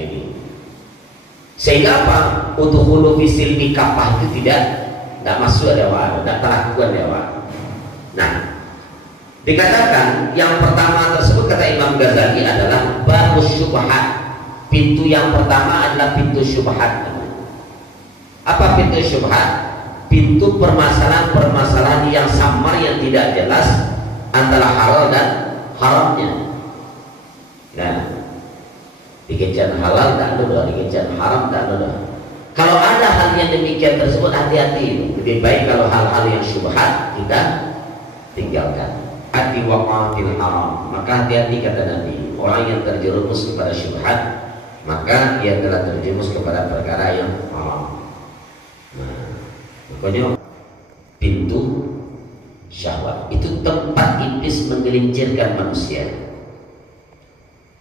Nah, ini. Sehingga apa? Udkhulu fisil nikah itu tidak masuk ya Pak, tidak terlakukan ya Pak. Nah, dikatakan yang pertama tersebut kata Imam Ghazali adalah babus syubhat. Pintu yang pertama adalah pintu syubhat. Apa pintu syubhat? Pintu permasalahan-permasalahan yang samar, yang tidak jelas antara halal dan haramnya. Nah, dikejar halal tak ada, dikejar haram tak ada. Kalau ada hal yang demikian tersebut, hati-hati. Lebih baik kalau hal-hal yang syubhat kita tinggalkan. Hati waqatil haram, maka hati-hati kata Nabi, orang yang terjerumus kepada syubhat, maka dia telah terjerumus kepada perkara yang haram. Nah, makanya pintu syahwat itu tempat iblis menggelincirkan manusia.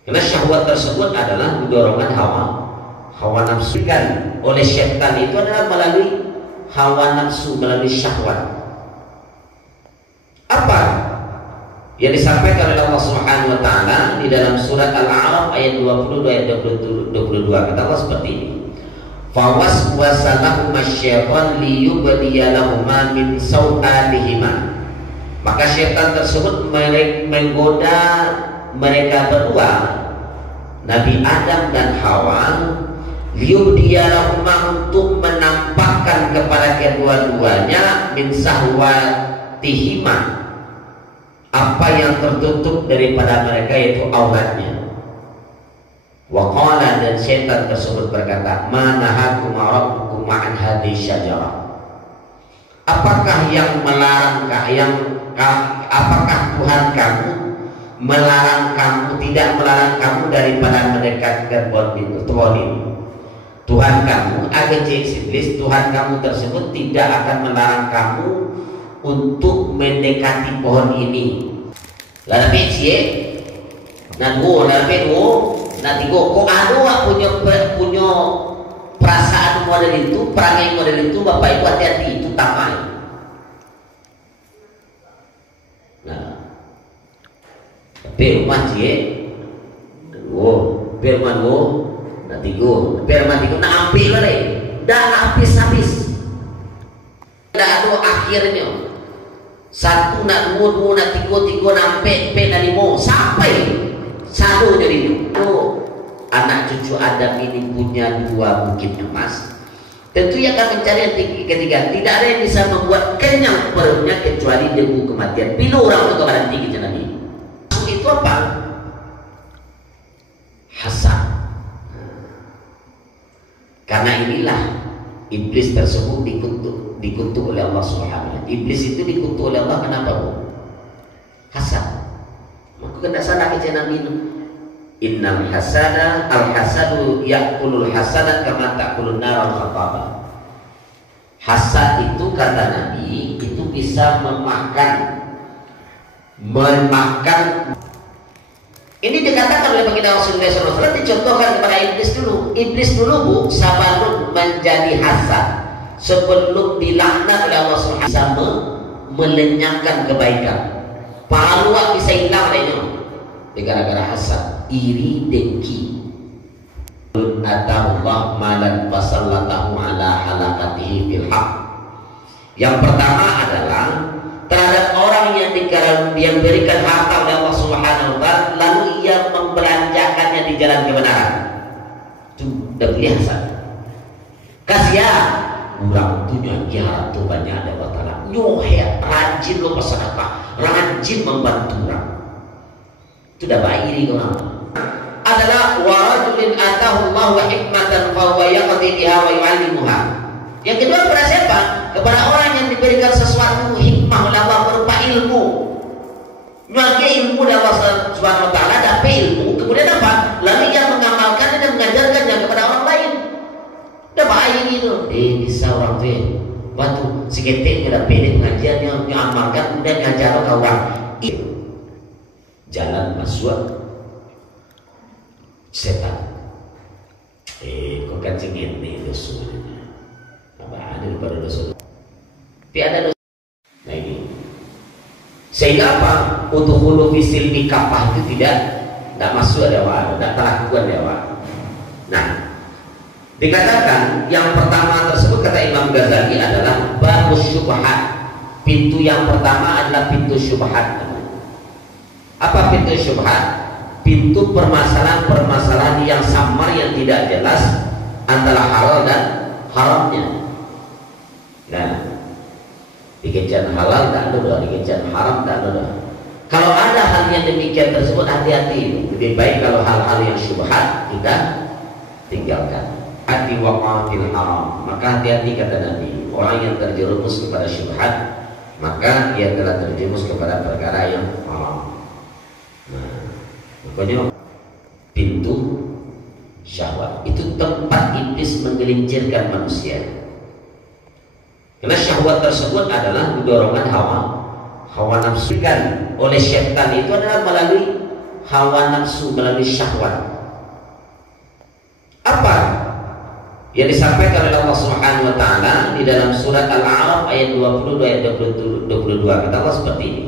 Karena syahwat tersebut adalah dorongan hawa nafsu kan oleh syaitan, itu adalah melalui hawa nafsu, melalui syahwat. Apa yang disampaikan oleh Allah Subhanahu wa taala di dalam surat Al-A'raf ayat 20 ayat 22, kata Allah seperti ini. Fawaswasa lahum asy-syaitan liyubdiya lahum min sawatihima. Maka syaitan tersebut menggoda mereka berdua, Nabi Adam dan Hawa, liyubdiya lahum, untuk menampakkan kepada kedua-duanya min sahwatihima, apa yang tertutup daripada mereka, yaitu auratnya. Waqala, dan syaitan tersebut berkata, manahakum rabbukum an hadhihi syajarah. Apakah yang melarang apakah Tuhan kamu melarang kamu, tidak melarang kamu daripada mendekatkan pohon itu? Tuhan kamu, iblis, Tuhan kamu tersebut tidak akan melarang kamu untuk mendekati pohon ini. Lalu cie, nanti kok ada punya perasaan model itu, perangai model itu, Bapak Ibu hati-hati, itu tamak. Nah, tapi rumah cie, firman nanti nak ambil lah, dah habis, dah ada akhirnya. Satu nak dua nak tiga nampe nak lima sampai satu jadi itu. Anak cucu Adam ini punya dua bukit emas. Tentu yang akan mencari yang ketiga. Tidak ada yang bisa membuat kenyang perutnya kecuali debu kematian. Bila orang itu kepada tinggi Nabi. Itu apa? Hasad. Karena inilah iblis tersebut dikutuk oleh Allah Subhanahu wa taala. Iblis itu dikutuk oleh Allah kenapa, Bu? Hasad. Maka kena salah ke Nabi itu. Innal hasada al-hasadu ya'kulul hasada kama ta'kulun nar al-khataba. Hasad itu kata Nabi itu bisa memakan. Ini dikatakan oleh baginda Rasulullah SAW, dicontohkan kepada iblis dulu. Iblis dulu, Bu, sebelum menjadi hasad, sebelum dilaknat oleh Allah SWT, bisa melenyapkan kebaikan. Pahala bisa hilang lainnya gara-gara hasad, iri, dengki. Atahullah malan fasallatahu ala halakatihi fil haq. Yang pertama adalah terhadap orang yang berikan harta oleh Allah Subhanahu wa taala, lalu ia membelanjakannya di jalan kebenaran. Itu udah biasa. Kasihan orang punya jatuh banyak ada batala. Nyohet, rajin lo bersedekah, rajin membantu orang. Itu udah baik orang. Adalah warajulin atahu Allah wa hikmatan fa huwa yaqdi biha wa yu'allimuha. Yang kedua kepada siapa? Kepada orang yang diberikan sesuatu hikmah oleh Allah berupa ilmu. Nyuaga ilmu dari Allah Subhanahu wa taala, dapat ilmu, kemudian apa? Lalu ia mengamalkannya dan mengajarkannya kepada orang lain. Udah baik itu. Bisa orang tu batu seketik kita pilih pengajian yang amalkan kemudian ngajar ke orang. Itu jalan masuk setan. Kok kancing ini dosa. Apa ada daripada dosa? Tiada dosa. Nah ini. Sehingga apa? Udkhulu fisil nikah itu tidak masuk ada wa, tidak terlakukan ada wa. Nah, dikatakan yang pertama tersebut kata Imam Ghazali adalah babus syubhat. Pintu yang pertama adalah pintu syubhat. Apa pintu syubhat? Pintu permasalahan-permasalahan yang samar, yang tidak jelas antara halal dan haramnya. Nah, dikejar halal tak ada, dikejar haram tak ada. Kalau ada hal yang demikian tersebut, hati-hati. Lebih baik kalau hal-hal yang syubhat kita tinggalkan. Hati waqatil haram. Maka hati-hati kata Nabi, orang yang terjerumus kepada syubhat, maka dia telah terjerumus kepada perkara yang haram. Nah, makanya pintu syahwat itu tempat iblis menggelincirkan manusia. Karena syahwat tersebut adalah dorongan hawa nafsu kan oleh syaitan, itu adalah melalui hawa nafsu, melalui syahwat. Apa yang disampaikan oleh Allah Subhanahu wa taala di dalam surat Al-A'raf ayat 20 ayat 22, kata Allah seperti ini.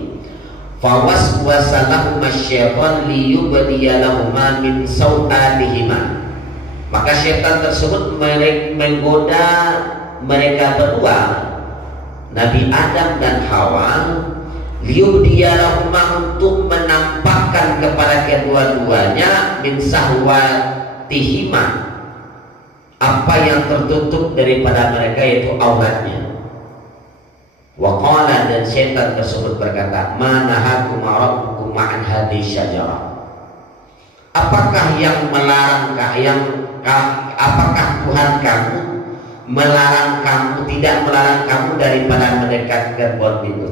Fawaswasa lahum asy-syaitan liyubdiya lahum min sawatihima. Maka syaitan tersebut menggoda mereka berdua, Nabi Adam dan Hawa, liyubdiya lahum, untuk menampakkan kepada kedua-duanya min sahwatihima, apa yang tertutup daripada mereka, yaitu auratnya. Waqala, dan syaitan tersebut berkata, manahakum rabbukum an hadhihi syajarah. Apakah yang melarang apakah Tuhan kamu melarang kamu, tidak melarang kamu daripada mendekatkan pohon itu?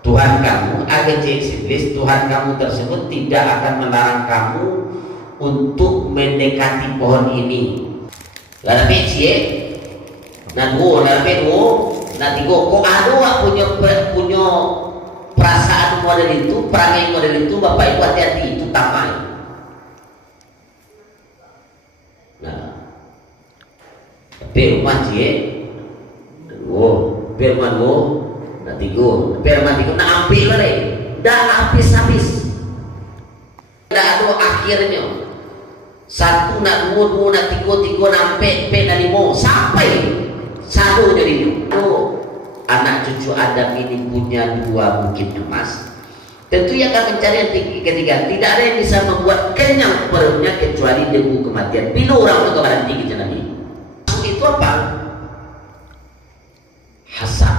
Tuhan kamu, iblis, Tuhan kamu tersebut tidak akan melarang kamu untuk mendekati pohon ini. Lalu cie, nanti kok ada punya perasaan model itu, perangai model itu, bapak ibu hati-hati, itu tamai. Nah, tapi rumah cie, firman nanti nak ambil lah deh, dah habis, dah ada akhirnya. Satu nak dua nak tiga nak empat nak lima sampai satu jadi itu. Anak cucu Adam ini punya dua bukit emas. Tentu yang akan mencari yang ketiga. Tidak ada yang bisa membuat kenyang perutnya kecuali debu kematian. Bila orang itu kepada tinggi Nabi. Itu apa? Hasad.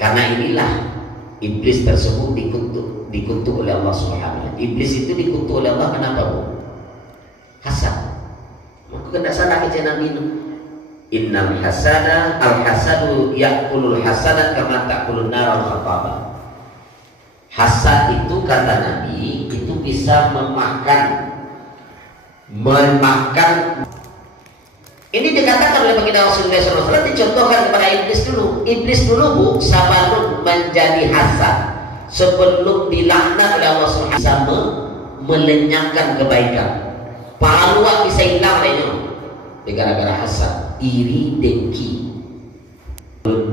Karena inilah iblis tersebut dikutuk oleh Allah Subhanahu. Iblis itu dikutuk oleh Allah kenapa, Bu? Hasad. Maka kena salah ke Nabi. Innal hasada al-hasadu ya'kulul hasadat kama ta'kulun nar al-khataba. Hasad itu kata Nabi itu bisa memakan. Ini dikatakan oleh baginda Rasulullah SAW, dicontohkan kepada iblis dulu Bu, sebelum menjadi hasad, sebelum dilaknat oleh Allah SWT, bisa melenyapkan kebaikan. Pahala bisa hilang lainnya gara-gara hasad, iri, dengki.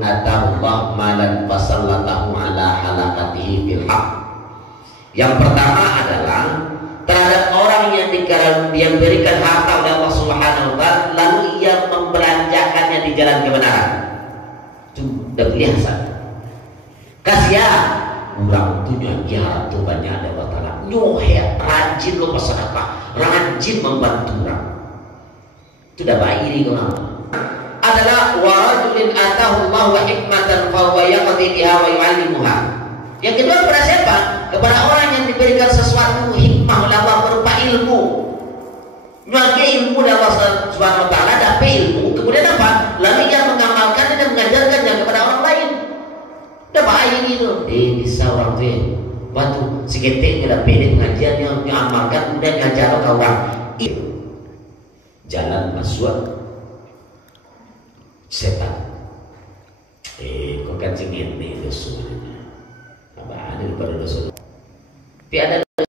Atahullah malan fasallatahu ala halakatihi fil haq. Yang pertama adalah terhadap orang yang berikan harta oleh Allah Subhanahu wa taala, lalu ia membelanjakannya di jalan kebenaran. Itu udah pilih hasad. Kasihan orang itu nyanyi harta banyak ada batala. Nyohet, rajin lo bersedekah, rajin membantu orang. Itu dah baik ini orang. Adalah warajulin atahu Allah wa hikmatan fa huwa yaqdi biha wa yu'allimuha. Yang kedua kepada siapa? Kepada orang yang diberikan sesuatu hikmah oleh Allah berupa ilmu. Nyuagai ilmu dari Allah Subhanahu wa taala, dapat ilmu, kemudian apa? Lalu ia mengamalkannya dan mengajarkannya kepada orang lain. Dah baik ini tu. Bisa orang tu batu seketik dah pilih pengajian yang amalkan dan ngajar ke orang. Jalan masuk setan. Kau kan cengit ni dosa. Apa ada daripada dosa? Tiada